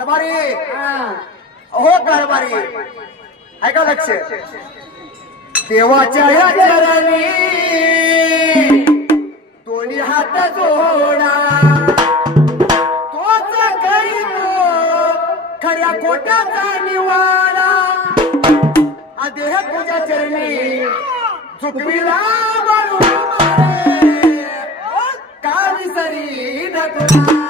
कारभारी. हो कारभारी. ऐका लक्ष. देवाच्या या चरणी दोन्ही हात जोडा. तोच करी तो खऱ्या कोट्याचा निवाडा. देह तुझ्या चरणी झुकविला म्हणून काल विसरी न तुला?